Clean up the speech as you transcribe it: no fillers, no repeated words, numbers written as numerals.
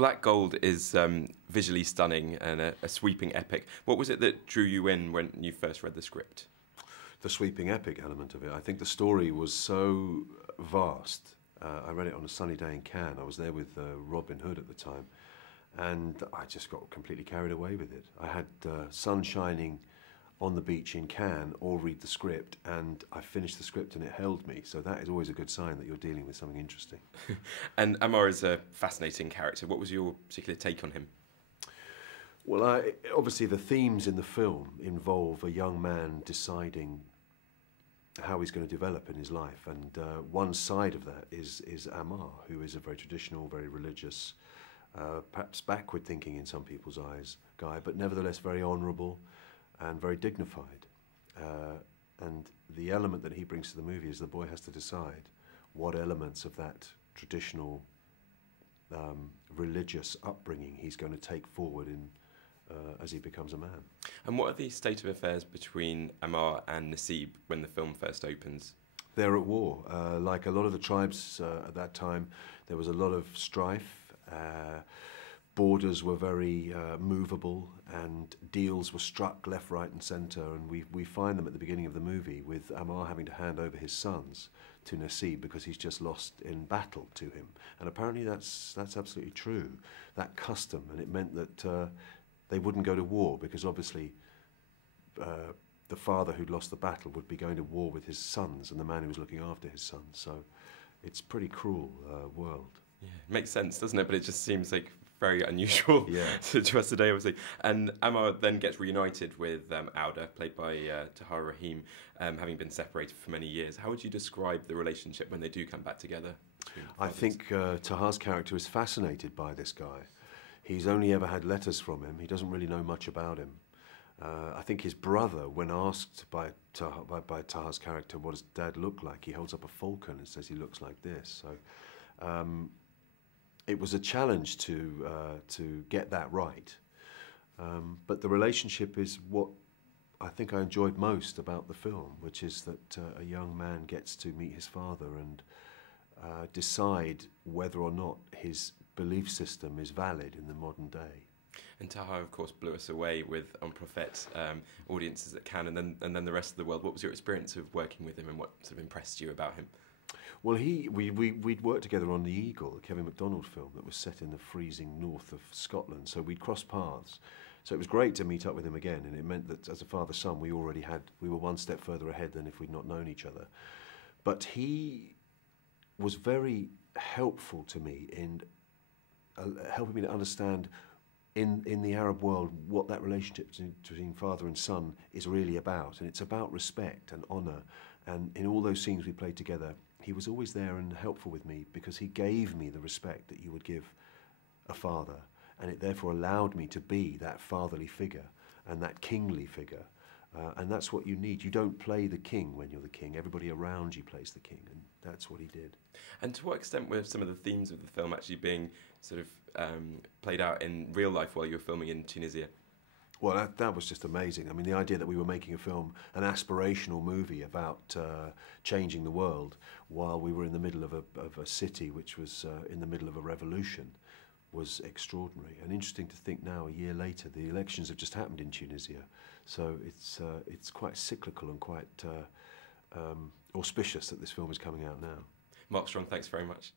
Black Gold is visually stunning and a sweeping epic. What was it that drew you in when you first read the script? The sweeping epic element of it. I think the story was so vast. I read it on a sunny day in Cannes. I was there with Robin Hood at the time, and I just got completely carried away with it. I had sun shining on the beach in Cannes, or read the script, and I finished the script and it held me. So that is always a good sign that you're dealing with something interesting. And Amar is a fascinating character. What was your particular take on him? Well, obviously the themes in the film involve a young man deciding how he's going to develop in his life, and one side of that is Amar, who is a very traditional, very religious, perhaps backward thinking in some people's eyes guy, but nevertheless very honourable and very dignified. And the element that he brings to the movie is the boy has to decide what elements of that traditional religious upbringing he's going to take forward as he becomes a man. And what are the state of affairs between Amar and Nasib when the film first opens? They're at war. Like a lot of the tribes at that time, there was a lot of strife. Borders were very movable, and deals were struck left, right and centre, and we find them at the beginning of the movie with Amar having to hand over his sons to Nasib because he's just lost in battle to him. And apparently that's absolutely true, that custom, and it meant that they wouldn't go to war because obviously the father who'd lost the battle would be going to war with his sons and the man who was looking after his sons. So it's a pretty cruel world. Yeah, it makes sense, doesn't it? But it just seems like very unusual to us today, obviously. And Amar then gets reunited with Auda, played by Tahar Rahim, having been separated for many years. How would you describe the relationship when they do come back together? I think Tahar's character is fascinated by this guy. He's only ever had letters from him. He doesn't really know much about him. I think his brother, when asked by Tahar's character what does Dad look like, he holds up a falcon and says he looks like this. So it was a challenge to get that right. But the relationship is what I think I enjoyed most about the film, which is that a young man gets to meet his father and decide whether or not his belief system is valid in the modern day. And Tahar, of course, blew us away with On Prophet audiences at Cannes and then the rest of the world. What was your experience of working with him, and what sort of impressed you about him? Well, we'd worked together on The Eagle, a Kevin MacDonald film that was set in the freezing north of Scotland, so we'd crossed paths. So it was great to meet up with him again, and it meant that as a father-son we were one step further ahead than if we'd not known each other. But he was very helpful to me in helping me to understand in the Arab world what that relationship between father and son is really about. And it's about respect and honour, and in all those scenes we played together, he was always there and helpful with me because he gave me the respect that you would give a father, and it therefore allowed me to be that fatherly figure and that kingly figure. And that's what you need. You don't play the king when you're the king. Everybody around you plays the king, and that's what he did. And to what extent were some of the themes of the film actually being sort of played out in real life while you were filming in Tunisia? Well, that was just amazing. I mean, the idea that we were making a film, an aspirational movie about changing the world while we were in the middle of a city which was in the middle of a revolution was extraordinary. And interesting to think now, a year later, the elections have just happened in Tunisia. So it's quite cyclical and quite auspicious that this film is coming out now. Mark Strong, thanks very much.